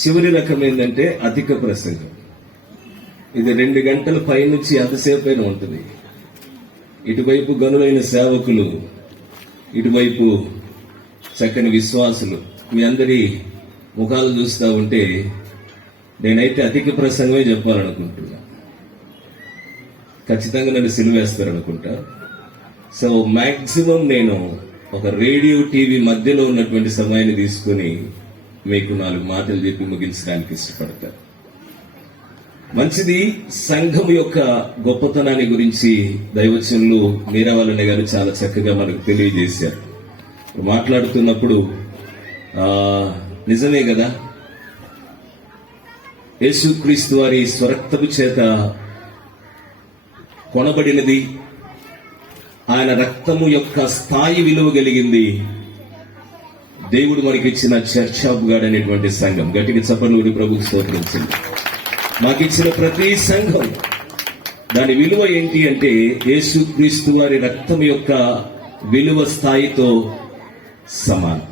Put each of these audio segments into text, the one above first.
చివరి రకం ఏంటంటే అధిక ప్రసంగం. ఇది 2 గంటల పైనుంచి ఎంతసేపు అయినా ఉంటుంది. ఇటువైపు గనులైన సేవకులు, ఇటువైపు చక్కని విశ్వాసులు, మీ అందరి ముఖాలు చూస్తూ ఉంటే నేనైతే అధిక ప్రసంగమే చెప్పాలనుకుంటున్నా. ఖచ్చితంగా నన్ను సిలువేస్తారనుకుంటా. సో మాక్సిమం నేను ఒక రేడియో టీవీ మధ్యలో ఉన్నటువంటి సమయాన్ని తీసుకుని మీకు 4 మాటలు చెప్పి ముగించడానికి ఇష్టపడతాను. మంచిది. సంఘం యొక్క గొప్పతనాన్ని గురించి దైవజనులు మీరావాలన్న గారు చాలా చక్కగా మనకు తెలియజేశారు. మాట్లాడుతున్నప్పుడు నిజమే కదా, యేసుక్రీస్తు వారి స్వరక్తపు చేత కొనబడినది, ఆయన రక్తము యొక్క స్థాయి విలువ కలిగింది దేవుడు మనకిచ్చిన చర్చ్ ఆఫ్ గాడ్ అనేటువంటి సంఘం. గట్టిగా చప్పట్లు ప్రభుకు స్తోత్రించింది. మాకిచ్చిన ప్రతి సంఘం దాని విలువ ఏంటి అంటే యేసుక్రీస్తు వారి రక్తం యొక్క విలువ స్థాయితో సమానం.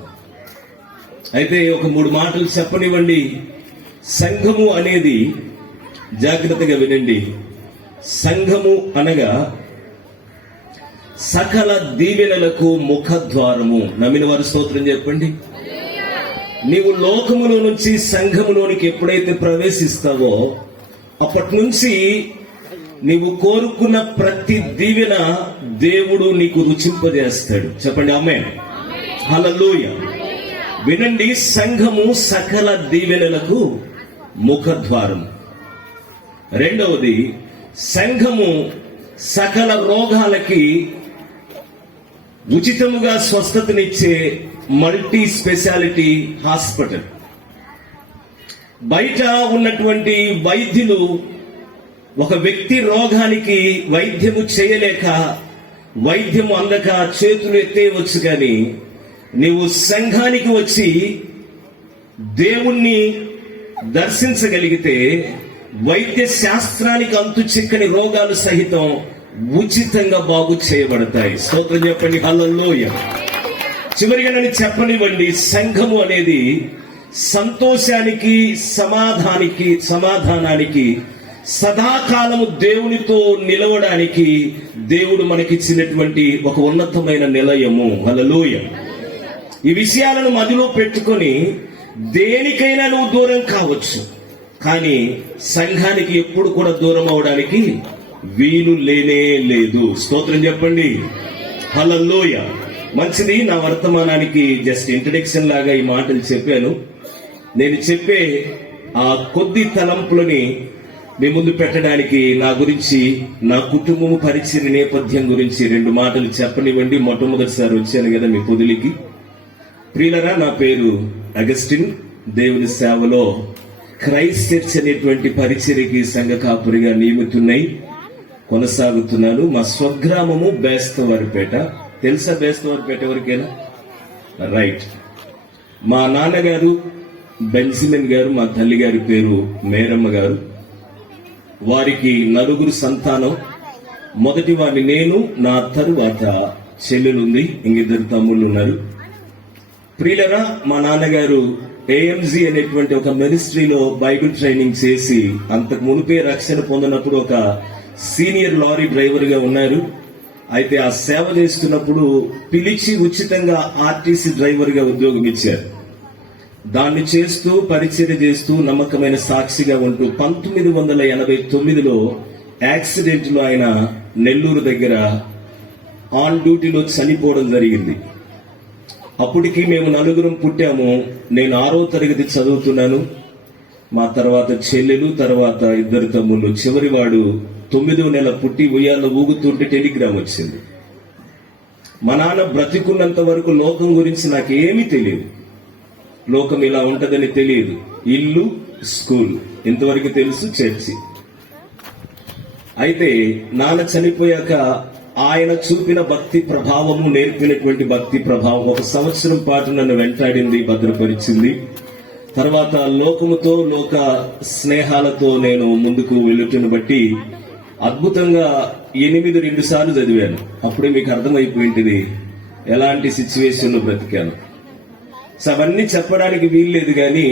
అయితే ఒక 3 మాటలు చెప్పనివ్వండి. సంఘము అనేది, జాగ్రత్తగా వినండి, సంఘము అనగా సకల దీవెనలకు ముఖద్వారము. నమ్మిన వారు స్తోత్రం చెప్పండి. నీవు లోకములో నుంచి సంఘములోనికి ఎప్పుడైతే ప్రవేశిస్తావో అప్పటి నుంచి నీవు కోరుకున్న ప్రతి దీవెన దేవుడు నీకు రుచింపజేస్తాడు. చెప్పండి ఆమేన్. హల్లెలూయా. వినండి, సంఘము సకల దీవెనలకు ముఖద్వారం. రెండవది, సంఘము సకల రోగాలకి ఉచితముగా స్వస్థతనిచ్చే మల్టీ స్పెషాలిటీ హాస్పిటల్. బయట ఉన్నటువంటి వైద్యులు ఒక వ్యక్తి రోగానికి వైద్యము చేయలేక, వైద్యము అందక చేతులు ఎత్తేయవచ్చు, కానీ నీవు సంఘానికి వచ్చి దేవుణ్ణి దర్శించగలిగితే వైద్య శాస్త్రానికి అంతు చిక్కని రోగాలు సహితం ఉచితంగా బాగు చేయబడతాయి. స్తోత్రం చెప్పండి. హల్లెలూయా. చివరిగా నన్ను చెప్పనివ్వండి, సంఘము అనేది సంతోషానికి, సమాధానానికి, సదాకాలము దేవునితో నిలవడానికి దేవుడు మనకిచ్చినటువంటి ఒక ఉన్నతమైన నిలయము. హల్లెలూయా. ఈ విషయాలను మదిలో పెట్టుకొని దేనికైనా నువ్వు దూరం కావచ్చు, కానీ సంఘానికి ఎప్పుడు కూడా దూరం అవడానికి వీలు లేనే లేదు. స్తోత్రం చెప్పండి. హల్లెలూయా. మంచిది. నా వర్తమానానికి జస్ట్ ఇంట్రడక్షన్ లాగా ఈ మాటలు చెప్పాను. నేను చెప్పే ఆ కొద్ది తలంపులని మీ ముందు పెట్టడానికి నా గురించి, నా కుటుంబము పరిచయ నేపథ్యం గురించి 2 మాటలు చెప్పనివ్వండి. మొట్టమొదటిసారి వచ్చాను కదా మీ పొదిలికి. ప్రియులరా, నా పేరు అగస్టిన్. దేవుని సేవలో క్రైస్ట్ చర్చ్ అనేటువంటి పరిచర్యకి సంఘ కాపురిగా నియమితున్నాయి కొనసాగుతున్నాను. మా స్వగ్రామము బేస్తవారిపేట. తెలుసా బేస్తవారిపేట ఎవరికైనా? రైట్. మా నాన్నగారు బెంజిమిన్ గారు, మా తల్లి గారి పేరు మేరమ్మ గారు. వారికి 4 సంతానం. మొదటి వాడిని నేను, నా తరువాత చెల్లెలుంది, ఇంకిద్దరు తమ్ముళ్ళు ఉన్నారు. ప్రియులరా, మా నాన్నగారు ఏఎంజీ అనేటువంటి ఒక మినిస్ట్రీలో బైబిల్ ట్రైనింగ్ చేసి అంతకు మునిపే రక్షణ పొందినప్పుడు ఒక సీనియర్ లారీ డ్రైవర్ గా ఉన్నారు. అయితే ఆ సేవ చేస్తున్నప్పుడు పిలిచి ఉచితంగా ఆర్టీసీ డ్రైవర్ గా ఉద్యోగం ఇచ్చారు. దాన్ని చేస్తూ, పరిచర్య చేస్తూ, నమ్మకమైన సాక్షిగా ఉంటూ 1989లో యాక్సిడెంట్ లో ఆయన నెల్లూరు దగ్గర ఆన్ డ్యూటీలో చనిపోవడం జరిగింది. అప్పటికి మేము 4 పుట్టాము. నేను 6వ తరగతి చదువుతున్నాను. మా తర్వాత చెల్లెలు, తర్వాత 2 తమ్ముళ్ళు. చివరివాడు 9వ నెల పుట్టి ఉయ్యాల ఊగుతుంటే టెలిగ్రామ్ వచ్చింది. మా నాన్న బ్రతికున్నంత వరకు లోకం గురించి నాకేమీ తెలియదు. లోకం ఇలా ఉంటదని తెలియదు. ఇల్లు, స్కూల్ ఇంతవరకు తెలుసు, చర్చి. అయితే నాన్న చనిపోయాక ఆయన చూపిన భక్తి ప్రభావము, నేర్పినటువంటి భక్తి ప్రభావం 1 సంవత్సరం పాటు నన్ను వెంటాడింది, భద్రపరిచింది. తర్వాత లోకముతో, లోక స్నేహాలతో నేను ముందుకు వెళ్ళుటను బట్టి అద్భుతంగా 8 2 సార్లు చదివాను. అప్పుడే మీకు అర్థమైపోయింది ఎలాంటి సిచ్యువేషన్ లో బ్రతికాను. అవన్నీ చెప్పడానికి వీల్లేదు, కానీ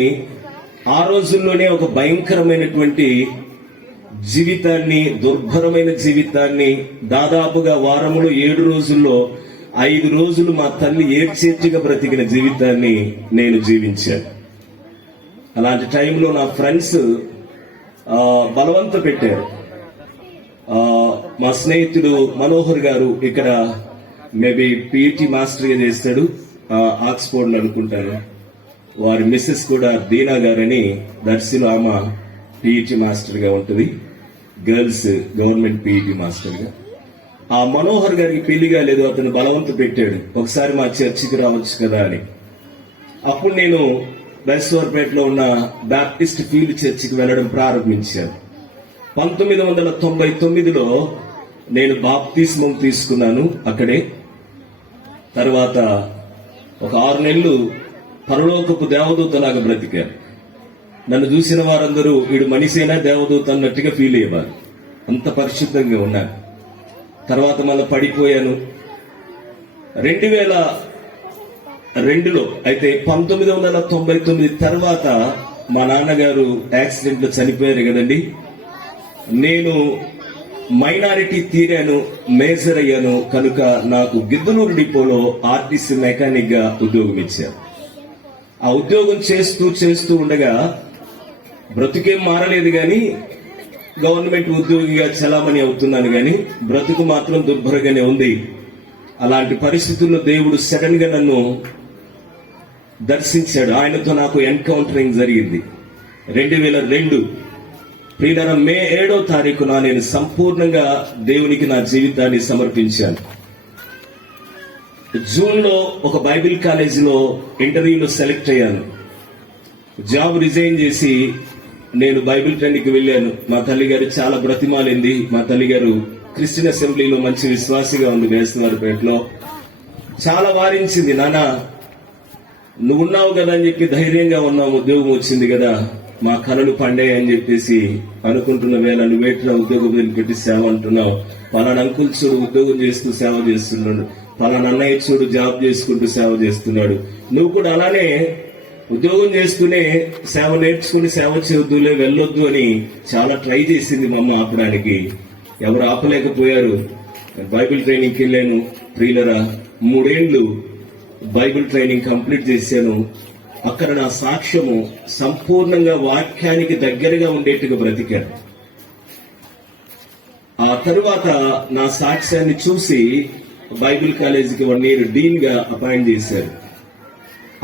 ఆ రోజుల్లోనే ఒక భయంకరమైనటువంటి జీవితాన్ని, దుర్భరమైన జీవితాన్ని, దాదాపుగా వారములో 7 రోజుల్లో 5 రోజులు మా తల్లి ఏడ్చేట్టుగా బ్రతికిన జీవితాన్ని నేను జీవించాను. అలాంటి టైంలో నా ఫ్రెండ్స్ బలవంత పెట్టారు. మా స్నేహితుడు మనోహర్ గారు ఇక్కడ మేబీ పిహెచ్డి మాస్టర్ గా చేస్తాడు, ఆక్స్ఫోర్డ్ అనుకుంటాను. వారి మిస్సెస్ కూడా దీనా గారని దర్శిలో ఆమె పిహెచ్డి మాస్టర్ గా ఉంటుంది, గర్ల్స్ గవర్నమెంట్ పిహెచ్డి మాస్టర్ గా. ఆ మనోహర్ గారికి పెళ్లిగా లేదు, అతను బలవంత పెట్టాడు, ఒకసారి మా చర్చికి రావచ్చు కదా అని. అప్పుడు నేను బైస్వర్పేటలో ఉన్న బాప్టిస్ట్ ఫీల్డ్ చర్చికి వెళ్ళడం ప్రారంభించాను. 1999లో నేను బాప్తిస్మం తీసుకున్నాను అక్కడే. తర్వాత ఒక 6 నెలలు పరలోకపు దేవదూతలాగా బ్రతికాను. నన్ను చూసిన వారందరూ వీడు మనిషేనా దేవదూత అన్నట్టుగా ఫీల్ అయ్యేవారు, అంత పరిశుద్ధంగా ఉన్నాను. తర్వాత మళ్ళీ పడిపోయాను 2002లో. అయితే 1999 తర్వాత మా నాన్నగారు యాక్సిడెంట్ లో చనిపోయారు కదండి. నేను మైనారిటీ తీరాను, మేజర్ అయ్యాను కనుక నాకు గిద్దలూరు డిపోలో ఆర్టీసీ మెకానిక్ గా ఉద్యోగం ఇచ్చారు. ఆ ఉద్యోగం చేస్తూ ఉండగా బ్రతుకేం మారలేదు గాని, గవర్నమెంట్ ఉద్యోగిగా చలామణి అవుతున్నాను గాని బ్రతుకు మాత్రం దుర్భరంగానే ఉంది. అలాంటి పరిస్థితుల్లో దేవుడు సడన్ గా నన్ను దర్శించాడు. ఆయనతో నాకు ఎన్కౌంటరింగ్ జరిగింది 2002 ప్రియులారా. మే 7వ తారీఖున నేను సంపూర్ణంగా దేవునికి నా జీవితాన్ని సమర్పించాను. జూన్ లో ఒక బైబిల్ కాలేజీలో ఇంటర్వ్యూలో సెలెక్ట్ అయ్యాను. జాబ్ రిజైన్ చేసి నేను బైబిల్ ట్రైనింగ్కి వెళ్ళాను. మా తల్లిగారు చాలా బ్రతిమాలింది. మా తల్లిగారు క్రిస్టియన్ అసెంబ్లీలో మంచి విశ్వాసిగా ఉంది బేస్తవారిపేటలో. చాలా వారించింది, నాన్న నువ్వున్నావు కదా అని చెప్పి ధైర్యంగా ఉన్నావు, ఉద్యోగం వచ్చింది కదా, మా కళలు పండాయి అని చెప్పేసి అనుకుంటున్న వేళ నువ్వేట్లా ఉద్యోగం పెట్టి సేవ అంటున్నావు, పలానా అంకుల్ చూడు ఉద్యోగం చేస్తూ సేవ చేస్తున్నాడు, పలానా అన్నయ్య చూడు జాబ్ చేసుకుంటూ సేవ చేస్తున్నాడు, నువ్వు కూడా అలానే ఉద్యోగం చేస్తూనే సేవ నేర్చుకుని సేవ చేయొద్దులే వెళ్ళొద్దు అని చాలా ట్రై చేసింది మా అమ్మ ఆపడానికి. ఎవరు ఆపలేకపోయారు. బైబిల్ ట్రైనింగ్కి వెళ్ళాను. ప్రియులరా 3 ఏళ్లు బైబిల్ ట్రైనింగ్ కంప్లీట్ చేశాను. అక్కడ నా సాక్ష్యము సంపూర్ణంగా వాక్యానికి దగ్గరగా ఉండేట్టుగా బ్రతికాను. ఆ తరువాత నా సాక్ష్యాన్ని చూసి బైబిల్ కాలేజీకి 1 year డీన్ గా అపాయింట్ చేశారు.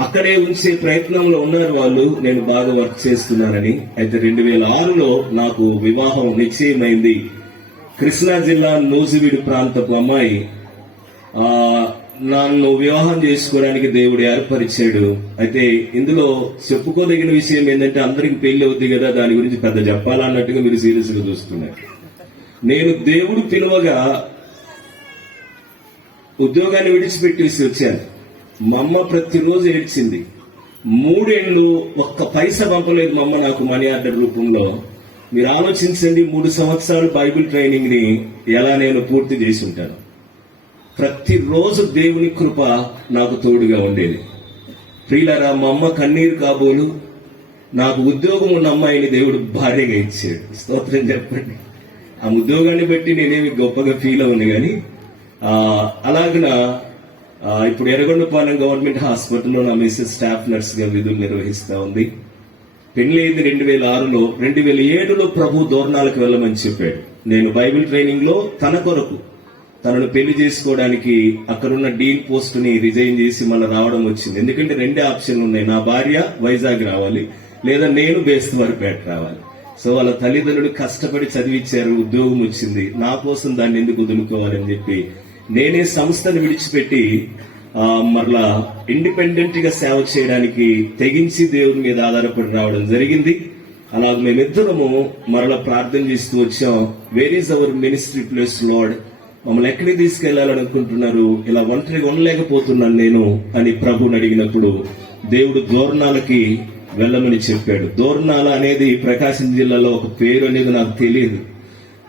అక్కడే ఉంచే ప్రయత్నంలో ఉన్నారు వాళ్ళు, నేను బాగా వర్క్ చేస్తున్నానని. అయితే 2006లో నాకు వివాహం నిశ్చయమైంది. కృష్ణా జిల్లా నూజివీడు ప్రాంతపు అమ్మాయి నన్ను వివాహం చేసుకోవడానికి దేవుడు ఏర్పరిచాడు. అయితే ఇందులో చెప్పుకోదగిన విషయం ఏంటంటే అందరికి పెళ్లి అవుద్ది కదా, దాని గురించి పెద్ద చెప్పాలన్నట్టుగా మీరు సీరియస్ గా చూస్తున్నారు. నేను దేవుడు పిలువగా ఉద్యోగాన్ని విడిచిపెట్టేసి వచ్చాను. మా అమ్మ ప్రతిరోజు ఏడ్చింది. 3 ఏళ్లు ఒక్క పైసా పంపలేదు మా అమ్మ నాకు మనీ ఆర్డర్ రూపంలో. మీరు ఆలోచించండి, 3 సంవత్సరాలు బైబిల్ ట్రైనింగ్ ని ఎలా నేను పూర్తి చేసి ఉంటాను. ప్రతిరోజు దేవుని కృప నాకు తోడుగా ఉండేది. ప్రియులారా, మా అమ్మ కన్నీరు కాబోలు నాకు ఉద్యోగం ఉన్న అమ్మాయిని దేవుడు భార్యగా ఇచ్చాడు. స్తోత్రం చెప్పండి. ఆ ఉద్యోగాన్ని బట్టి నేనేమి గొప్పగా ఫీల్ అవును గాని అలాగన ఇప్పుడు ఎర్రగొండపాలెం గవర్నమెంట్ హాస్పిటల్లో నా మిస్సెస్ స్టాఫ్ నర్స్ గా విధులు నిర్వహిస్తా ఉంది. పెళ్లి అయింది 2006లో. 2007లో ప్రభు దూరణాలకు వెళ్ళమని చెప్పాడు. నేను బైబిల్ ట్రైనింగ్ లో తన కొరకు తనను పెళ్లి చేసుకోవడానికి అక్కడున్న డీన్ పోస్ట్ ని రిజైన్ చేసి మళ్ళీ రావడం వచ్చింది. ఎందుకంటే 2 ఆప్షన్లు ఉన్నాయి, నా భార్య వైజాగ్ రావాలి లేదా నేను బేస్తవారిపేట రావాలి. సో వాళ్ళ తల్లిదండ్రులు కష్టపడి చదివించారు, ఉద్యోగం వచ్చింది. నా కోసం దాన్ని ఎందుకు వదులుకోవాలని చెప్పి నేనే సంస్థను విడిచిపెట్టి మరలా ఇండిపెండెంట్ గా సేవ చేయడానికి తెగించి దేవుని మీద ఆధారపడి రావడం జరిగింది. అలాగ మేమిద్దరము మరలా ప్రార్థన చేస్తూ వచ్చాం. Where is our ministry place lord, మమ్మల్ని ఎక్కడికి తీసుకెళ్లాలనుకుంటున్నారు, ఇలా ఒంటరిగా ఉండలేకపోతున్నాను నేను అని ప్రభుని అడిగినప్పుడు దేవుడు దూరణాలకి వెళ్ళమని చెప్పాడు. దూరణాల అనేది ప్రకాశం జిల్లాలో ఒక పేరు అనేది నాకు తెలియదు.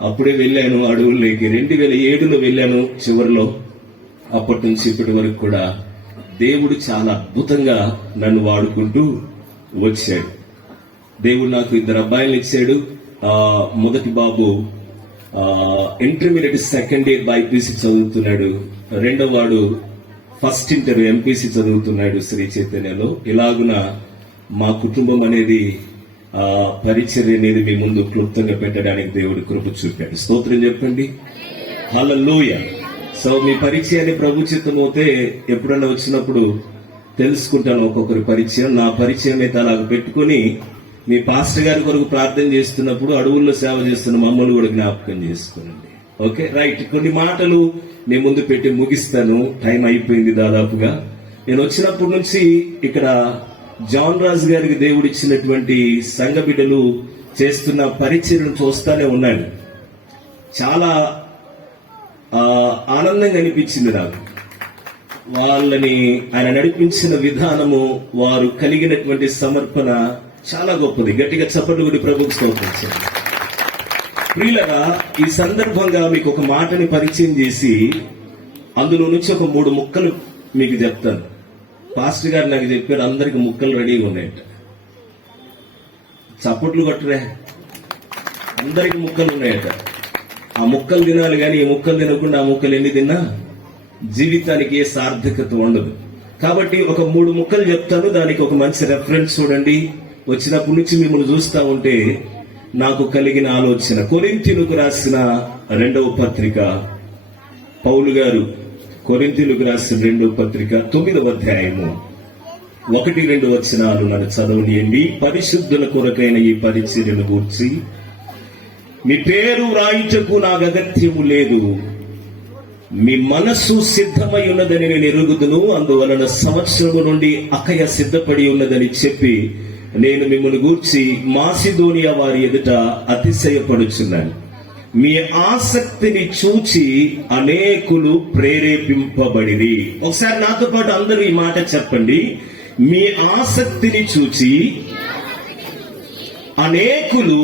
అప్పుడే వెళ్ళాను అడవుల్లోకి. 2007లో వెళ్ళాను చివరిలో. అప్పటి నుంచి ఇప్పటి వరకు కూడా దేవుడు చాలా అద్భుతంగా నన్ను వాడుకుంటూ వచ్చాడు. దేవుడు నాకు 2 అబ్బాయిలు ఇచ్చాడు. మొదటి బాబు ఇంటర్మీడియట్ సెకండ్ ఇయర్ బైపీసీ చదువుతున్నాడు. రెండో వాడు ఫస్ట్ ఇంటర్ ఎంపీసీ చదువుతున్నాడు శ్రీ చైతన్యలో. ఇలాగున మా కుటుంబం అనేది పరిచర్య అనేది మీ ముందు క్లుప్తంగా పెట్టడానికి దేవుడు కృప చూపాడు. స్తోత్రం చెప్పండి, హల్లెలూయా. సో మీ పరిచయాన్ని ప్రభు చిత్తమవుతే ఎప్పుడన్నా వచ్చినప్పుడు తెలుసుకుంటాను ఒక్కొక్కరి పరిచయం. నా పరిచయం అయితే అలాగ పెట్టుకుని మీ పాస్టర్ గారి కొరకు ప్రార్థన చేస్తున్నప్పుడు అడవుల్లో సేవ చేస్తున్న మమ్మల్ని కూడా జ్ఞాపకం చేసుకోనండి. Okay, right. కొన్ని మాటలు మీ ముందు పెట్టి ముగిస్తాను. టైం అయిపోయింది దాదాపుగా. నేను వచ్చినప్పటి నుంచి ఇక్కడ జాన్ రాజు గారికి దేవుడు ఇచ్చినటువంటి సంఘ బిడ్డలు చేస్తున్న పరిచయం చూస్తానే ఉన్నాడు. చాలా ఆనందంగా అనిపించింది నాకు. వాళ్ళని ఆయన నడిపించిన విధానము, వారు కలిగినటువంటి సమర్పణ చాలా గొప్పది. గట్టిగా చప్పట్లు కొట్టి ప్రభువుకు స్తోత్రం. ప్రియులరా, ఈ సందర్భంగా మీకు ఒక మాటని పరిచయం చేసి అందులో నుంచి ఒక 3 ముక్కలు మీకు చెప్తాను. పాస్టర్ గారు నాకు చెప్పారు, అందరికి ముక్కలు రెడీగా ఉన్నాయట. చప్పట్లు కొట్టరే, అందరికి ముక్కలు ఉన్నాయట. ఆ ముక్కలు తినాలి కానీ ఈ ముక్కలు తినకుండా ఆ ముక్కలు ఎన్ని తిన్నా జీవితానికి ఏ సార్థకత ఉండదు. కాబట్టి ఒక 3 ముక్కలు చెప్తాను. దానికి ఒక మంచి రెఫరెన్స్ చూడండి. వచ్చినప్పటి నుంచి మిమ్మల్ని చూస్తా ఉంటే నాకు కలిగిన ఆలోచన. కొరింథీయులకు రాసిన 2వ పత్రిక, పౌలు గారు కొరింథీయులకు రాసిన 2వ పత్రిక 9వ అధ్యాయము 1-2 వచనాలు నన్ను చదవనియండి. పరిశుద్ధుల కొరకైన ఈ పరిచర్యను గూర్చి మీ పేరు రాయించకు నాకు అగత్యము లేదు. మీ మనస్సు సిద్ధమై ఉన్నదని నేను ఎరుగుదును. అందువలన సంవత్సరము నుండి అకయ సిద్ధపడి ఉన్నదని చెప్పి నేను మిమ్మల్ని గూర్చి మాసిదోనియా వారి ఎదుట అతిశయపడుచున్నాను. మీ ఆసక్తిని చూచి అనేకులు ప్రేరేపింపబడిరి. ఒకసారి నాతో పాటు అందరూ ఈ మాట చెప్పండి. మీ ఆసక్తిని చూచి అనేకులు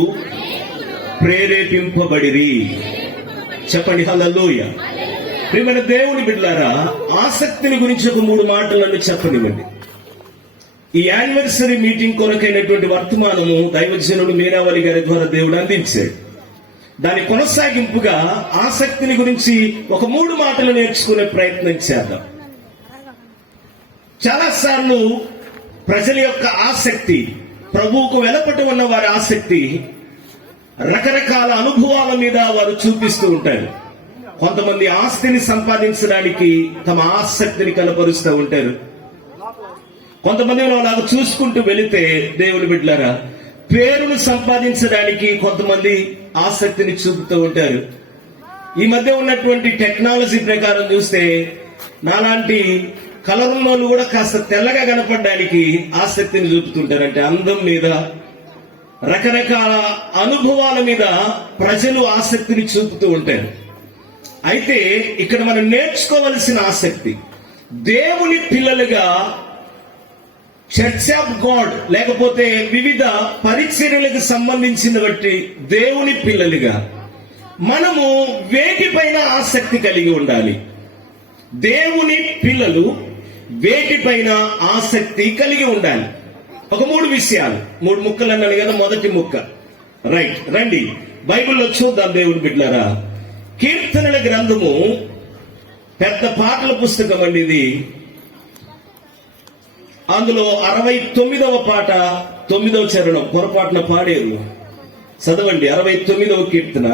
ప్రేరేపింపబడిరి. చెప్పండి, హల్లెలూయా. ప్రియమైన దేవుని బిడ్డలారా, ఆసక్తిని గురించి ఒక 3 మాటలను చెప్పనివ్వండి. ఈ యానివర్సరీ మీటింగ్ కొరకైనటువంటి వర్తమానము దైవజనుడు మీరావళి గారి ద్వారా దేవుడు అందించాడు. దాని కొనసాగింపుగా ఆసక్తిని గురించి ఒక 3 మాటలు నేర్చుకునే ప్రయత్నం చేద్దాం. చాలా సార్లు ప్రజల యొక్క ఆసక్తి, ప్రభువుకు వెలపటి ఉన్న వారి ఆసక్తి రకరకాల అనుభవాల మీద వారు చూపిస్తూ ఉంటారు. కొంతమంది ఆస్తిని సంపాదించడానికి తమ ఆసక్తిని కనపరుస్తూ ఉంటారు. కొంతమంది నాకు చూసుకుంటూ వెళితే దేవుని బిడ్డలారా, పేరును సంపాదించడానికి కొంతమంది ఆసక్తిని చూపుతూ ఉంటారు. ఈ మధ్య ఉన్నటువంటి టెక్నాలజీ ప్రకారం చూస్తే నాలాంటి కలర్ ఉన్నోళ్ళు కూడా కాస్త తెల్లగా కనపడడానికి ఆసక్తిని చూపుతుంటారంటే అందం మీద, రకరకాల అనుభవాల మీద ప్రజలు ఆసక్తిని చూపుతూ ఉంటారు. అయితే ఇక్కడ మనం నేర్చుకోవలసిన ఆసక్తి, దేవుని పిల్లలుగా చర్చ్ ఆఫ్ గాడ్ లేకపోతే వివిధ పరిచర్యలకు సంబంధించిన బట్టి దేవుని పిల్లలుగా మనము వేటిపైన ఆసక్తి కలిగి ఉండాలి. దేవుని పిల్లలు వేటిపైన ఆసక్తి కలిగి ఉండాలి. ఒక 3 విషయాలు, 3 ముక్కలు అన్నాను కదా. మొదటి ముక్క, రైట్, రండి బైబిల్లో చూద్దాం. దేవుని బిడ్డలారా, కీర్తనల గ్రంథము పెద్ద పాటల పుస్తకం అండి ఇది. అందులో 69వ పాట 9వ చరణం పొరపాటున పాడేరు. చదవండి 69వ కీర్తన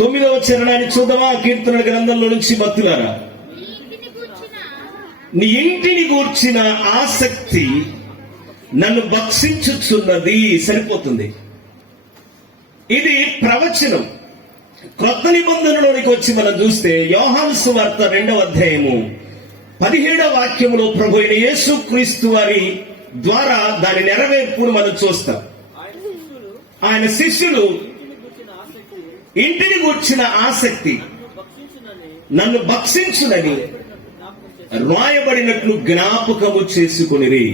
9వ చరణాన్ని చూద్దామా? కీర్తనల గ్రంథంలో నుంచి. భక్తులారా, నీ ఇంటిని గూర్చిన ఆసక్తి నన్ను భక్షించుచున్నది. సరిపోతుంది. ఇది ప్రవచనం. క్రొత్త నిబంధనలోనికి వచ్చి మనం చూస్తే యోహాను సువార్త 2వ అధ్యాయము 17వ వాక్యములో ప్రభు అయిన యేసుక్రీస్తు వారి ద్వారా దాని నెరవేర్పును మనం చూస్తాం. ఆయన శిష్యులు ఇంటిని గూర్చిన ఆసక్తి నన్ను భక్షించునని రాయబడినట్లు జ్ఞాపకము చేసుకొనిరి.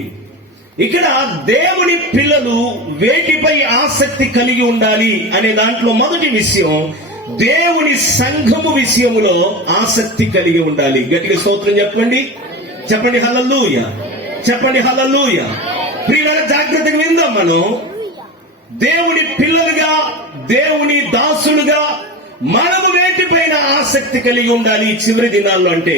ఇక్కడ దేవుని పిల్లలు వేటిపై ఆసక్తి కలిగి ఉండాలి అనే దాంట్లో మొదటి విషయం, దేవుని సంఘము విషయములో ఆసక్తి కలిగి ఉండాలి. గట్టిగా స్తోత్రం చెప్పండి. చెప్పండి హల్లెలూయా. చెప్పండి హల్లెలూయా. ప్రియులారా, జాగ్రత్తగా విందాం. మనం దేవుని పిల్లలుగా, దేవుని దాసులుగా మనము వేటిపైన ఆసక్తి కలిగి ఉండాలి ఈ చివరి దినాల్లో అంటే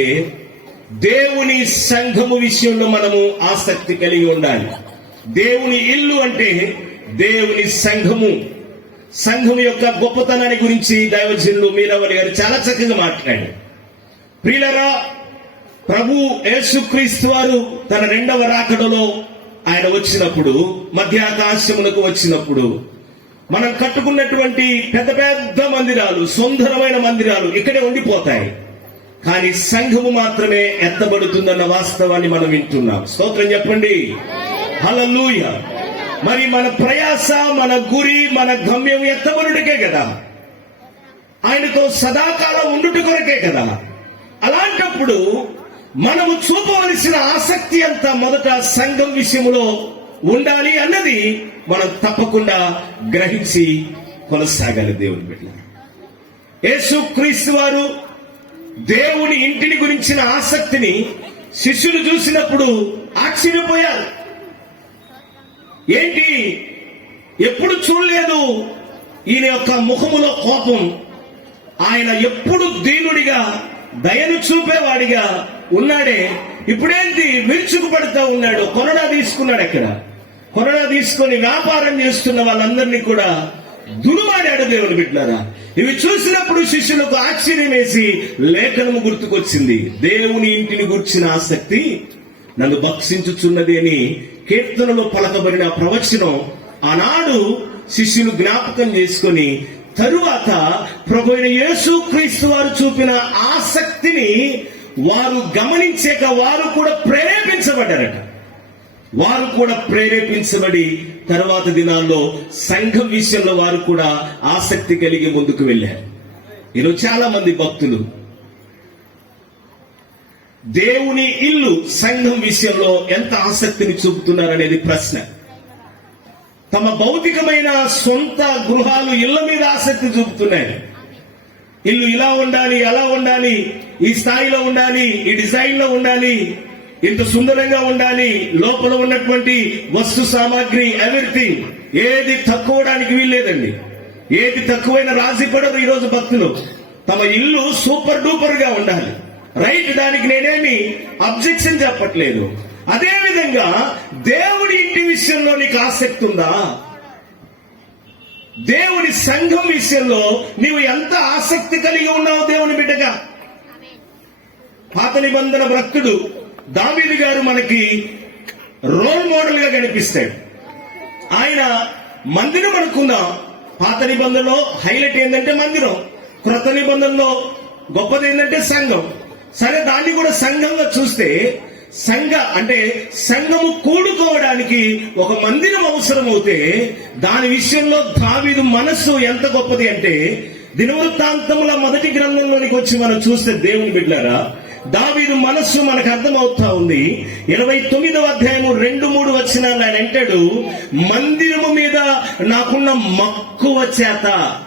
దేవుని సంఘము విషయంలో మనము ఆసక్తి కలిగి ఉండాలి. దేవుని ఇల్లు అంటే దేవుని సంఘము. సంఘం యొక్క గొప్పతనాన్ని గురించి దైవజనులు మీరావళి గారు చాలా చక్కగా మాట్లాడారు. ప్రియులరా, ప్రభు యేసుక్రీస్తు వారు తన రెండవ రాకడలో ఆయన వచ్చినప్పుడు, మధ్య ఆకాశమునకు వచ్చినప్పుడు, మనం కట్టుకున్నటువంటి పెద్ద పెద్ద మందిరాలు, సుందరమైన మందిరాలు ఇక్కడే ఉండిపోతాయి. కానీ సంఘము మాత్రమే ఎత్తబడుతుందన్న వాస్తవాన్ని మనం వింటున్నాం. స్తోత్రం చెప్పండి, హల్లెలూయా. మరి మన ప్రయాస, మన గురి, మన గమ్యం ఎత్తబడుటకే కదా, ఆయనతో సదాకాలం ఉండుట కొరకే కదా. అలాంటప్పుడు మనము చూపవలసిన ఆసక్తి అంతా మొదట సంఘం విషయంలో ఉండాలి అన్నది మనం తప్పకుండా గ్రహించి కొనసాగాలి. దేవుని బిడ్డ యేసుక్రీస్తు వారు దేవుని ఇంటిని గురించిన ఆసక్తిని శిష్యులు చూసినప్పుడు ఆశ్చర్యపోయారు. ఏంటి, ఎప్పుడు చూడలేదు ఈయన యొక్క ముఖములో కోపం. ఆయన ఎప్పుడు దీనుడిగా, దయను చూపేవాడిగా ఉన్నాడే, ఇప్పుడేంటి విరుచుకుపడుతూ ఉన్నాడు. కొరడా తీసుకున్నాడు. అక్కడ కొరడా తీసుకొని వ్యాపారం చేస్తున్న వాళ్ళందరినీ కూడా దురుమాడాడు. దేవుని బిడ్డలారా, ఇవి చూసినప్పుడు శిష్యులకు ఆశ్చర్యం వేసి లేఖనము గుర్తుకొచ్చింది. దేవుని ఇంటిని గుర్చిన ఆసక్తి నన్ను భక్షించుచున్నది అని కీర్తనలో పలకబడిన ప్రవచనం ఆనాడు శిష్యులు జ్ఞాపకం చేసుకొని తరువాత ప్రభు అయిన యేసుక్రీస్తు వారు చూపిన ఆసక్తిని వారు గమనించాక వారు కూడా ప్రేరేపించబడ్డారట. వారు కూడా ప్రేరేపించబడి తర్వాత దినాల్లో సంఘం విషయంలో వారు కూడా ఆసక్తి కలిగి ముందుకు వెళ్ళారు. ఈరోజు చాలా మంది భక్తులు దేవుని ఇల్లు, సంఘం విషయంలో ఎంత ఆసక్తిని చూపుతున్నారనేది ప్రశ్న. తమ భౌతికమైన సొంత గృహాలు, ఇళ్ల మీద ఆసక్తి చూపుతున్నాయి. ఇల్లు ఇలా ఉండాలి, అలా ఉండాలి, ఈ స్థాయిలో ఉండాలి, ఈ డిజైన్ లో ఉండాలి, ఇంత సుందరంగా ఉండాలి, లోపల ఉన్నటువంటి వస్తు సామాగ్రి, ఎవ్రీథింగ్, ఏది తక్కువడానికి వీల్లేదండి. ఏది తక్కువైన రాజీ పడరు ఈరోజు భక్తులు. తమ ఇల్లు సూపర్ డూపర్ గా ఉండాలి. రైట్, దానికి నేనేమి అబ్జెక్షన్ చెప్పట్లేదు. అదే విధంగా దేవుడి ఇంటి విషయంలో నీకు ఆసక్తి ఉందా? దేవుని సంఘం విషయంలో నీవు ఎంత ఆసక్తి కలిగి ఉన్నావు దేవుని బిడ్డగా? పాత నిబంధన భక్తుడు దావీదు గారు మనకి రోల్ మోడల్ గా కనిపిస్తాడు. ఆయన మందిరం అనుకుందాం. పాత నిబంధనలో హైలైట్ ఏంటంటే మందిరం, క్రొత్త నిబంధనలో గొప్పది ఏంటంటే సంఘం. సరే, దాన్ని కూడా సంఘంగా చూస్తే సంఘము కూడుకోవడానికి ఒక మందిరం అవసరం అవుతే దాని విషయంలో దావీదు మనస్సు ఎంత గొప్పది అంటే, దినవృత్తాంతముల మొదటి గ్రంథంలోనికి వచ్చి మనం చూస్తే దేవుని బిడ్డలారా, దావీదు మనస్సు మనకు అర్థమవుతా ఉంది. 29వ అధ్యాయము 2-3 వచనాలు ఆయన అంటాడు, మందిరము మీద నాకున్న మక్కువ చేత,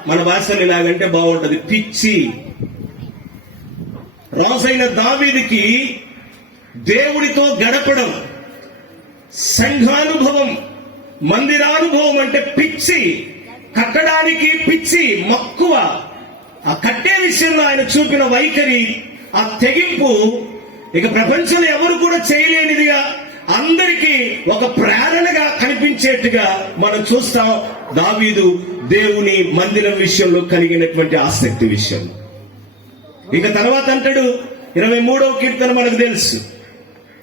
మన భాషలో ఇలాగంటే బాగుంటది, పిచ్చి. రాజైన దావీదుకి దేవుడితో గడపడం, సంఘానుభవం, మందిరానుభవం అంటే పిచ్చి. కట్టడానికి పిచ్చి, మక్కువ. ఆ కట్టే విషయంలో ఆయన చూపిన వైఖరి, ఆ తెగింపు ఇక ప్రపంచంలో ఎవరు కూడా చేయలేనిదిగా, అందరికీ ఒక ప్రేరణగా కనిపించేట్టుగా మనం చూస్తాం. దావీదు దేవుని మందిరం విషయంలో కలిగినటువంటి ఆసక్తి విషయం. ఇక తర్వాత అంటాడు, 23వ కీర్తన మనకు తెలుసు,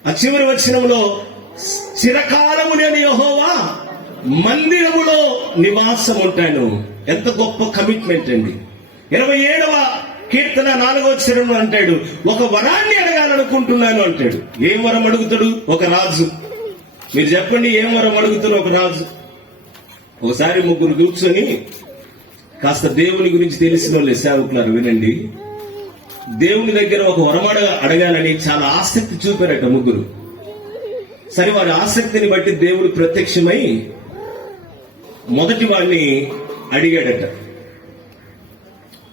ఆ చివరి వచనంలో, చిరకాలము నేను యెహోవా మందిరములో నివాసం ఉంటాను. ఎంత గొప్ప కమిట్మెంట్ అండి. 27వ కీర్తన 4వ వచనంలో అంటాడు, ఒక వరాన్ని అడగాలనుకుంటున్నాను అంటాడు. ఏం వరం అడుగుతాడు? ఒక రాజు. మీరు చెప్పండి, ఏం వరం అడుగుతాడు ఒక రాజు? ఒకసారి ముగ్గురు కూర్చొని, కాస్త దేవుని గురించి తెలిసిన వాళ్ళే సేవకులారు వినండి, దేవుని దగ్గర ఒక వరం అడగాలని చాలా ఆసక్తి చూపారట ముగ్గురు. సరే, వారి ఆసక్తిని బట్టి దేవుడు ప్రత్యక్షమై మొదటి వాడిని అడిగాడట,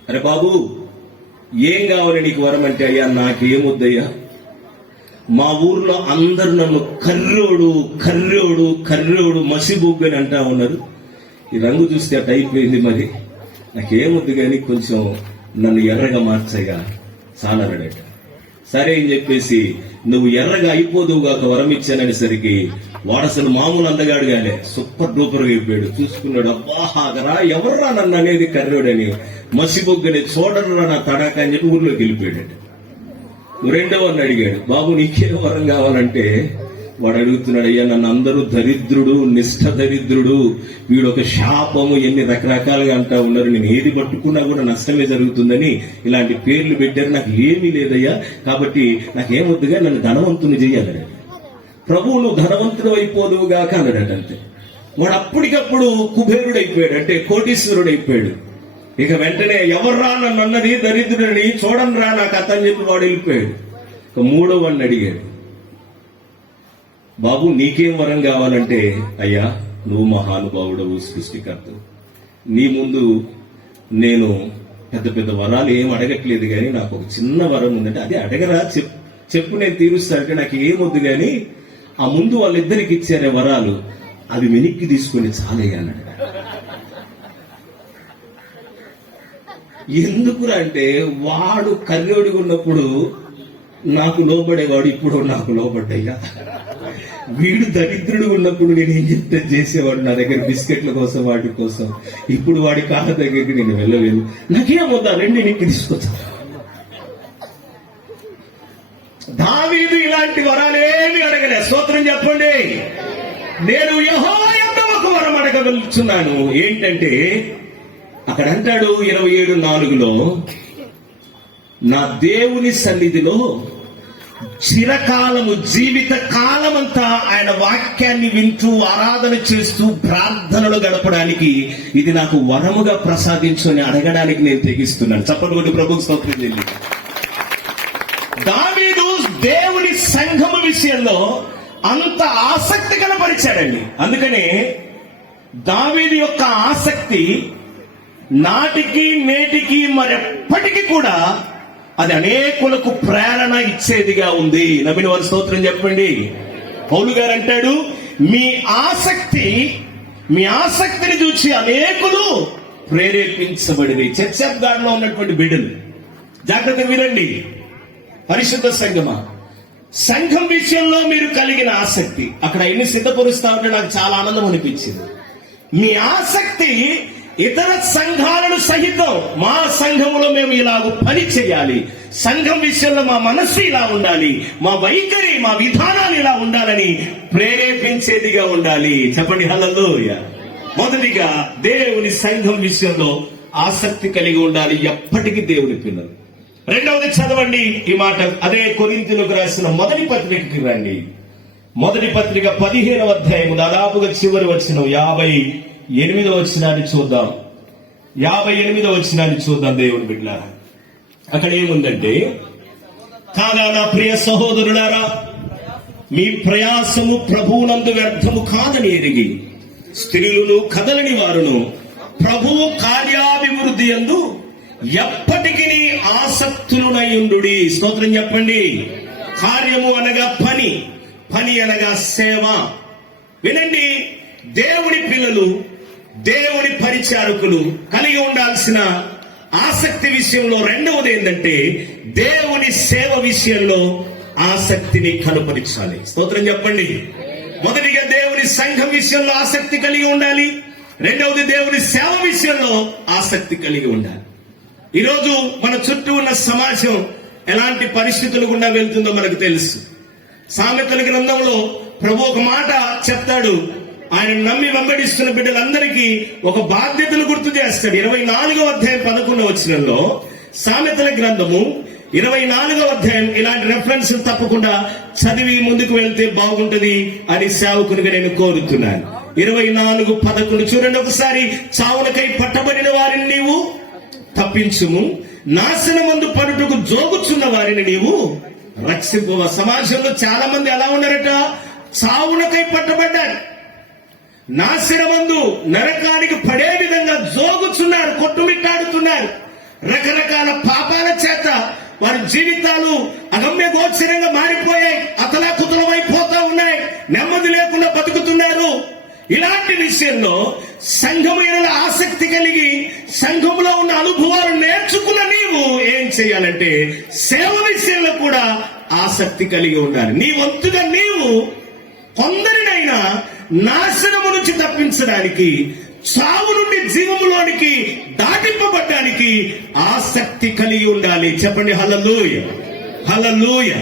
అరే బాబు, ఏం కావాలి నీకు వరం అంటే? అయ్యా, నాకేమొద్దయ్యా, మా ఊర్లో అందరు నన్ను కర్రోడు కర్రోడు కర్రోడు మసిబుగ్గని అంటా ఉన్నారు. ఈ రంగు చూస్తే అట్ అయిపోయింది, మరి నాకేమొద్దు కానీ కొంచెం నన్ను ఎర్రగా మార్చగా చాలా అన్నాడట. సరే అని చెప్పేసి నువ్వు ఎర్రగా అయిపోదువుగా ఒక వరం ఇచ్చాననేసరికి వాడు అసలు మామూలు అందగాడు గానే సూపర్ డూపర్ గా అయిపోయాడు. చూసుకున్నాడు, అబ్బా హాగరా ఎవర్రా నన్ను అనేది కర్రోడని, మసిబొగ్గని చూడరా నా తడాక అని చెప్పి ఊర్లోకి వెళ్ళిపోయాడు. రెండో వాడిని అడిగాడు, బాబు నీకే వరం కావాలంటే వాడు అడుగుతున్నాడు, అయ్యా నన్ను అందరూ దరిద్రుడు, నిష్ఠ దరిద్రుడు, వీడు ఒక శాపము, ఎన్ని రకరకాలుగా అంటా ఉన్నారు, నేను ఏది పట్టుకున్నా కూడా నష్టమే జరుగుతుందని ఇలాంటి పేర్లు పెట్టారు, నాకు ఏమీ లేదయ్యా, కాబట్టి నాకేమొద్దుగా నన్ను ధనవంతుని చెయ్యాలన్నాడు. ప్రభువు నువ్వు ధనవంతుడు అయిపోదువుగా అన్నాడట. అంతే వాడు అప్పటికప్పుడు కుబేరుడు అయిపోయాడు, అంటే కోటీశ్వరుడు అయిపోయాడు. ఇక వెంటనే ఎవర్రా నన్ను అన్నది దరిద్రుడని, చూడండి రా నాకు కథ అని చెప్పి వాడు వెళ్ళిపోయాడు. ఇక మూడో వాడిని అడిగాడు, బాబు నీకేం వరం కావాలంటే, అయ్యా నువ్వు మహానుభావుడవు, సృష్టికర్తవు, నీ ముందు నేను పెద్ద పెద్ద వరాలు ఏం అడగట్లేదు కానీ నాకు ఒక చిన్న వరం ఉందంటే, అది అడగరా చెప్పు నేను తీరుస్తానంటే, నాకు ఏమొద్దు కానీ ఆ ముందు వాళ్ళిద్దరికి ఇచ్చారే వరాలు అవి వెనక్కి తీసుకుని చాలయ్యా అన్నాడు. ఎందుకురా అంటే వాడు కర్రోడిగా ఉన్నప్పుడు నాకు లోబడేవాడు, ఇప్పుడు నాకు లోబడ్డయ్యా. వీడు దరిద్రుడు ఉన్నప్పుడు నేను ఏం చెప్తే చేసేవాడు నా దగ్గర బిస్కెట్ల కోసం వాటి కోసం, ఇప్పుడు వాడి కాళ్ళ దగ్గరికి నేను వెళ్ళలేదు, నాకేమొద్దా రెండు నీకు తీసుకొచ్చా. దావీదు ఇలాంటి వరాలేమి అడగలే. స్తోత్రం చెప్పండి. నేను యెహోవా యొద్ద ఒక వరం అడగవలచున్నాను. ఏంటంటే అక్కడ అంటాడు 27:4, నా దేవుని సన్నిధిలో చిరకాలము, జీవిత కాలమంతా ఆయన వాక్యాన్ని వింటూ ఆరాధన చేస్తూ ప్రార్థనలు గడపడానికి ఇది నాకు వరముగా ప్రసాదించు అని అడగడానికి నేను తెగిస్తున్నాను. చప్పటి ప్రభుకు స్తోత్రం చెల్లి. దావీదు దేవుని సంఘము విషయంలో అంత ఆసక్తి కనపరిచాడండి. అందుకనే దావీదు యొక్క ఆసక్తి నాటికి నేటికి మరెప్పటికీ కూడా అది అనేకులకు ప్రేరణ ఇచ్చేదిగా ఉంది. నబిన వారి స్తోత్రం చెప్పండి. పౌలు గారు అంటాడు, మీ ఆసక్తిని చూసి అనేకులు ప్రేరేపించబడి. చర్చ్ ఆఫ్ గాడ్ లో ఉన్నటువంటి బిడ్డలు జాగ్రత్త వినండి. పరిశుద్ధ సంఘమా, సంఘం విషయంలో మీరు కలిగిన ఆసక్తి, అక్కడ ఎన్ని సిద్ధపరుస్తా ఉంటే నాకు చాలా ఆనందం అనిపించింది. మీ ఆసక్తి ఇతర సంఘాలను సహితం మా సంఘములో మేము ఇలాగ పని చేయాలి, సంఘం విషయంలో మా మనస్సు ఇలా ఉండాలి, మా వైఖరి, మా విధానాలు ఇలా ఉండాలని ప్రేరేపించేదిగా ఉండాలి. చెప్పండి హల్లెలూయా. మొదటిగా దేవుని సంఘం విషయంలో ఆసక్తి కలిగి ఉండాలి ఎప్పటికీ దేవుని పిల్లలు. రెండవది చదవండి ఈ మాట, అదే కొరింథీయులకు రాసిన మొదటి పత్రికకి రండి. మొదటి పత్రిక 15వ అధ్యాయం దాదాపుగా చివరి వచనం 58వ వచనాన్ని చూద్దాం. 58వ వచనాన్ని చూద్దాం దేవుని బిడ్డలారా. అక్కడ ఏముందంటే, కాగా నా ప్రియ సహోదరులారా, మీ ప్రయాసము ప్రభువునందు వ్యర్థము కాదని ఎరిగి స్త్రీలను కదలని వారును ప్రభువు కార్యాభివృద్ధి యందు ఎప్పటికీ ఆసక్తులునయుండుడి. స్తోత్రం చెప్పండి. కార్యము అనగా పని, పని అనగా సేవ. వినండి, దేవుని పిల్లలు, దేవుని పరిచారకులు కలిగి ఉండాల్సిన ఆసక్తి విషయంలో రెండవది ఏంటంటే దేవుని సేవ విషయంలో ఆసక్తిని కనపరించాలి. స్తోత్రం చెప్పండి. మొదటిగా దేవుని సంఘం విషయంలో ఆసక్తి కలిగి ఉండాలి. రెండవది దేవుని సేవ విషయంలో ఆసక్తి కలిగి ఉండాలి. ఈరోజు మన చుట్టూ ఉన్న సమాజం ఎలాంటి పరిస్థితులు గుండా వెళ్తుందో మనకు తెలుసు. సామెతల గ్రంథంలో ప్రభు ఒక మాట చెప్తాడు. ఆయన నమ్మి వెంబడిస్తున్న బిడ్డలందరికీ ఒక బాధ్యతను గుర్తు చేస్తాడు. 24వ అధ్యాయం 11వ వచనంలో సామెతల గ్రంథము 24వ అధ్యాయం ఇలాంటి రెఫరెన్స్ తప్పకుండా చదివి ముందుకు వెళ్తే బాగుంటది అని సేవకునిగా నేను కోరుతున్నాను. 24:11 చూడండి ఒకసారి. చావునకై పట్టబడిన వారిని నీవు తప్పించుము, నాశనమందు పడుటకు జోగుచున్న వారిని నీవు రక్షింపు. సమాజంలో చాలా మంది ఎలా ఉన్నారట, చావునకై పట్టబడ్డారు, నాశనమందు నరకానికి పడే విధంగా జోగుచున్నారు, కొట్టుమిట్టాడుతున్నారు. రకరకాల పాపాల చేత వారి జీవితాలు అగమ్య గోచరంగా మారిపోయాయి, అతలాకుతలమైపోతా ఉన్నాయి, నెమ్మది లేకుండా బతుకుతున్నారు. ఇలాంటి విషయంలో సంఘము సంఘంలో ఉన్న అనుభవాలు నేర్చుకున్న నీవు ఏం చేయాలంటే సేవ విషయంలో కూడా ఆసక్తి కలిగి ఉండాలి. నీ వంతుగా నీవు కొందరినైనా నాశనము నుంచి తప్పించడానికి, చావు నుండి జీవములోనికి దాటింపబడ్డానికి ఆసక్తి కలిగి ఉండాలి. చెప్పండి హల్లెలూయా, హల్లెలూయా.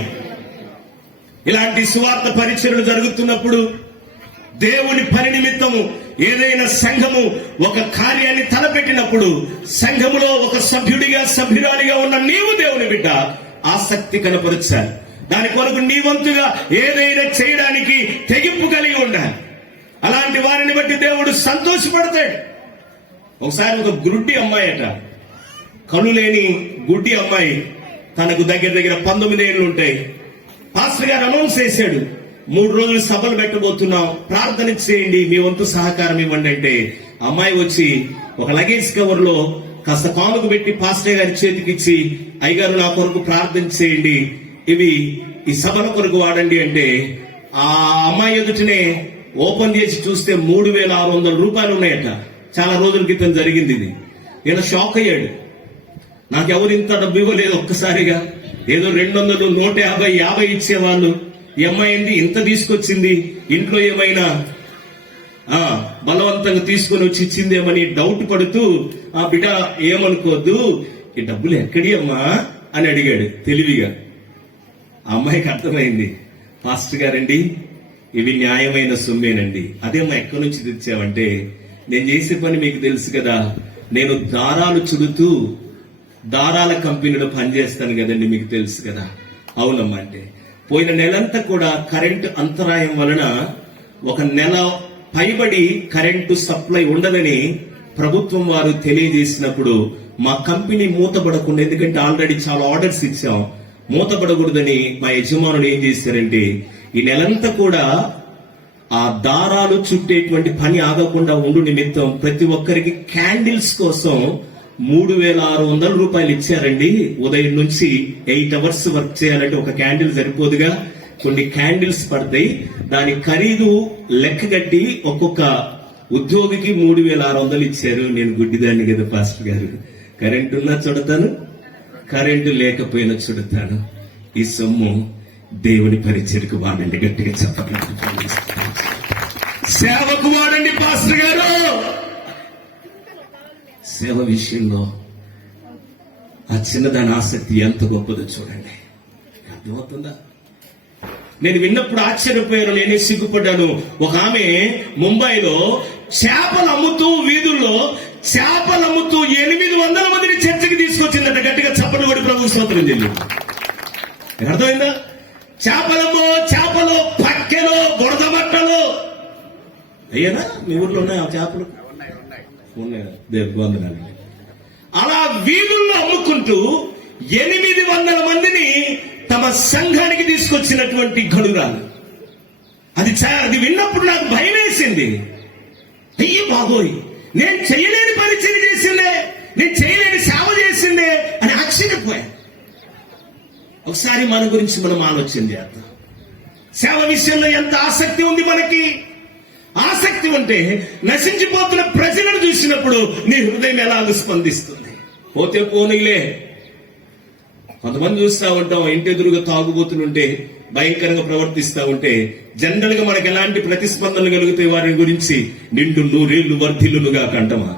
ఇలాంటి సువార్త పరిచర్యలు జరుగుతున్నప్పుడు దేవుని పని నిమిత్తము ఏదైనా సంఘము ఒక కార్యాన్ని తలపెట్టినప్పుడు సంఘములో ఒక సభ్యుడిగా సభ్యురాలిగా ఉన్న నీవు దేవుని బిడ్డ ఆసక్తి కనపరచాలి. దాని కొరకు నీ వంతుగా ఏదైనా చేయడానికి తెగింపు కలిగి ఉండాలి. అలాంటి వారిని బట్టి దేవుడు సంతోషపడతాడు. ఒకసారి ఒక గుడ్డి అమ్మాయి అట, కళ్ళు లేని గుడ్డి అమ్మాయి, తనకు దగ్గర 19 ఏళ్ళు ఉంటాయి. పాస్టర్ గారు అనౌన్స్ చేశాడు, 3 రోజులు సభలు పెట్టబోతున్నాం, ప్రార్థన చేయండి, మీ వంతు సహకారం ఇవ్వండి అంటే అమ్మాయి వచ్చి ఒక లగేజ్ కవర్ లో కాస్త కానుక పెట్టి పాస్టర్ గారి చేతికి ఇచ్చి, అయ్యగారు నా కొరకు ప్రార్థన చేయండి, ఇవి ఈ సభల కొరకు వాడండి అంటే ఆ అమ్మాయి ఎదుటనే ఓపెన్ చేసి చూస్తే 3,600 రూపాయలు ఉన్నాయట. చాలా రోజుల క్రితం జరిగింది ఇది. ఈయన షాక్ అయ్యాడు. నాకెవరు ఇంత డబ్బు ఇవ్వలేదు ఒక్కసారిగా, ఏదో 200, 150, 50 ఇచ్చేవాళ్ళు, ఈ అమ్మాయి ఏంది ఇంత తీసుకొచ్చింది, ఇంట్లో ఏమైనా బలవంతంగా తీసుకొని వచ్చి ఇచ్చిందేమని డౌట్ పడుతూ, ఆ బిడ్డ ఏమనుకోవద్దు, ఈ డబ్బులు ఎక్కడి అమ్మా అని అడిగాడు తెలివిగా. ఆ అమ్మాయికి అర్థమైంది, పాస్టర్ గారండి ఇవి న్యాయమైన సొమ్మేనండి. అదేమ్మా ఎక్కడి నుంచి తెచ్చావంటే, నేను చేసే పని మీకు తెలుసు కదా, నేను దారాలు చుడుతూ దారాల కంపెనీలో పనిచేస్తాను కదండి, మీకు తెలుసు కదా. అవునమ్మా అంటే, పోయిన నెలంతా కూడా కరెంటు అంతరాయం వలన 1 నెల పైబడి కరెంటు సప్లై ఉండదని ప్రభుత్వం వారు తెలియజేసినప్పుడు మా కంపెనీ మూతపడకుండా, ఎందుకంటే ఆల్రెడీ చాలా ఆర్డర్స్ ఇచ్చాం, మూతపడకూడదని మా యజమానులు ఏం చేశారంటే ఈ నెలంతా కూడా ఆ దారాలు చుట్టేటువంటి పని ఆగకుండా ఉండు నిమిత్తం ప్రతి ఒక్కరికి క్యాండిల్స్ కోసం 3,600 రూపాయలు ఇచ్చారండి. ఉదయం నుంచి 8 అవర్స్ వర్క్ చేయాలంటే ఒక క్యాండిల్ సరిపోదుగా, కొన్ని క్యాండిల్స్ పడతాయి. దాని ఖరీదు లెక్క కట్టి ఒక్కొక్క ఉద్యోగికి 3,600 ఇచ్చారు. నేను గుడ్డిదాన్ని కదా పాస్టర్ గారు, కరెంటు ఉన్నా చుడతాను, కరెంటు లేకపోయినా చుడతాను. ఈ సొమ్ము దేవుని పరిచర్కు వాడండి, గట్టిగా చెప్పండి. సేవకు వాడండి పాస్టర్ గారు. సేవ విషయంలో ఆ చిన్నదాని ఆసక్తి ఎంత గొప్పదో చూడండి. అర్థమవుతుందా? నేను విన్నప్పుడు ఆశ్చర్యపోయాను, నేనే సిగ్గుపడ్డాను. ఒక ఆమె ముంబైలో చేపలు అమ్ముతూ, వీధుల్లో చేపలు అమ్ముతూ 800 మందిని చర్చకి తీసుకొచ్చిందట. గట్టిగా చప్పట్లు కొడి ప్రభు స్తోత్రం చెల్లి. అర్థమైందా? చేపలు పక్కెలో బురద బట్టలు. అయ్యానా మీ ఊర్లో ఉన్నాయి ఆ చేపలు? ఉన్నాయి. దేవుడికి వందనాలు. అలా వీధుల్లో అమ్ముకుంటూ 800 మందిని తమ సంఘానికి తీసుకొచ్చినటువంటి గడురాలు. అది విన్నప్పుడు నాకు భయం వేసింది. అయ్యి బాబోయ్, నేను చేయలేని పరిచయం చేసిందే, నేను చేయలేని సేవ చేసిందే అని ఆశ్చర్యపోయాను. ఒకసారి మన గురించి మనం ఆలోచన చేద్దాం. సేవ విషయంలో ఎంత ఆసక్తి ఉంది మనకి. ఆసక్తి ఉంటే నశించిపోతున్న ప్రజలను చూసినప్పుడు నీ హృదయం ఎలాగ స్పందిస్తుంది? పోతే పోనీలే. కొంతమంది చూస్తా ఉంటాం, ఇంటి ఎదురుగా తాగుబోతుంటే భయంకరంగా ప్రవర్తిస్తా ఉంటే జనరల్ గా మనకు ఎలాంటి ప్రతిస్పందనలు కలుగుతాయి వారి గురించి? నిండు 100 ఏళ్లు వర్ధిల్లులుగా కంటమా.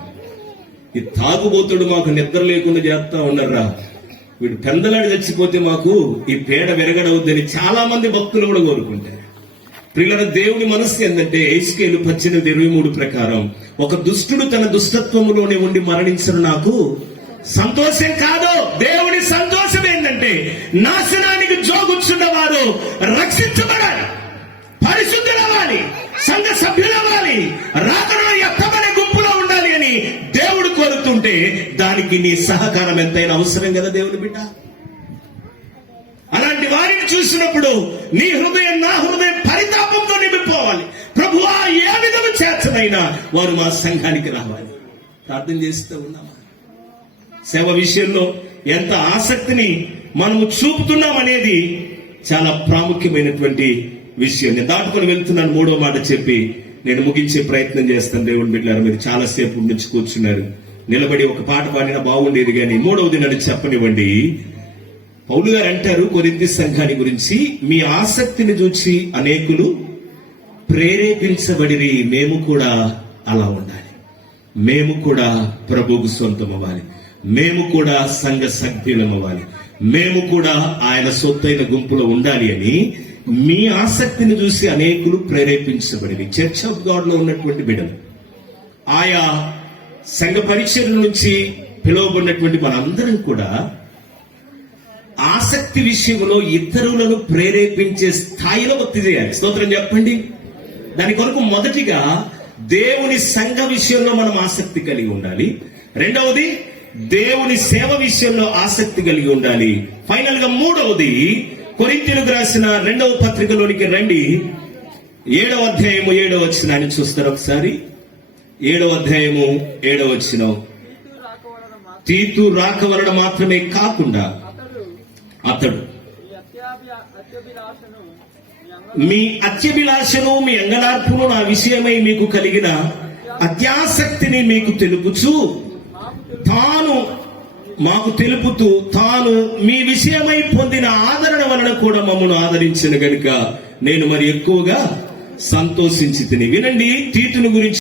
ఈ తాగుబోతుడు మాకు నిద్ర లేకుండా చేస్తా ఉన్నారా, వీడు పెందలాడి చచ్చిపోతే మాకు ఈ పేడ విరగడవుద్దని చాలా మంది భక్తులు కూడా కోరుకుంటారు. ప్రియుల దేవుని మనస్సు ఏంటంటే హెజ్కేలు 18:23 ప్రకారం, ఒక దుష్టుడు తన దుష్టత్వములోనే ఉండి మరణించను నాకు సంతోషం కాదు. దేవుని సంతోషం ఏంటంటే నాశనానికి జోగుచున్నవారు రక్షించబడాలి, పరిశుద్ధులవ్వాలి, సంఘ సభ్యులవ్వాలి, రాకడలో ఎత్తబడే గుంపులో ఉండాలి అని దేవుడు కోరుతుంటే దానికి నీ సహకారం ఎంతైనా అవసరం కదా దేవుని బిడ్డ. అలాంటి వారిని చూసినప్పుడు నీ హృదయం, నా హృదయం పరితాపంతో నిండిపోవాలి. ప్రభువా, ఏ విధము చేతనైనా వారు మా సంఘానికి రావాలి. ప్రార్థన చేస్తూ ఉన్నామా? సేవ విషయంలో ఎంత ఆసక్తిని మనము చూపుతున్నాం అనేది చాలా ప్రాముఖ్యమైనటువంటి విషయం. నేను దాటుకొని వెళ్తున్నాను. 3వ మాట చెప్పి నేను ముగించే ప్రయత్నం చేస్తాను. దేవుని బిడ్డలారా, మీరు చాలాసేపు నుంచి కూర్చున్నారు. నిలబడి ఒక పాట పాడినా బాగుండేది, కానీ మూడవది నన్ను చెప్పనివ్వండి. పౌలు గారు అంటారు కొరింథీ సంఘాన్ని గురించి, మీ ఆసక్తిని చూసి అనేకులు ప్రేరేపించబడిరి. మేము కూడా అలా ఉండాలి, మేము కూడా ప్రభువుకు సొంతం అవ్వాలి, మేము కూడా సంఘ సభ్యులం అవ్వాలి, మేము కూడా ఆయన సొత్తైన గుంపులో ఉండాలి అని మీ ఆసక్తిని చూసి అనేకులు ప్రేరేపించబడిరి. చర్చ్ ఆఫ్ గాడ్ లో ఉన్నటువంటి బిడ్డలు, ఆయా సంఘ పరిచర్య నుంచి పిలువబడినటువంటి మనందరం కూడా ఆసక్తి విషయంలో ఇతరులను ప్రేరేపించే స్థాయిలో భక్తి చేయాలి. స్తోత్రం చెప్పండి. దాని కొరకు మొదటిగా దేవుని సంఘ విషయంలో మనం ఆసక్తి కలిగి ఉండాలి. రెండవది దేవుని సేవ విషయంలో ఆసక్తి కలిగి ఉండాలి. ఫైనల్ గా మూడవది కొరింథీయులకు రాసిన 2వ పత్రికలోనికి రండి. 7వ అధ్యాయము 7వ వచనాన్ని చూస్తారు ఒకసారి. 7వ అధ్యాయము 7వ వచనం. తీతు రాక వలన మాత్రమే కాకుండా అతడు మీ అత్యభిలాషను మీ అంగలార్పును నా విషయమై మీకు కలిగిన అత్యాసక్తిని మీకు తెలుపుచు తాను మీ విషయమై పొందిన ఆదరణ వలన కూడా మమ్మల్ని ఆదరించిన గనుక నేను మరి ఎక్కువగా సంతోషించి తిని. వినండి, తీతుని గురించి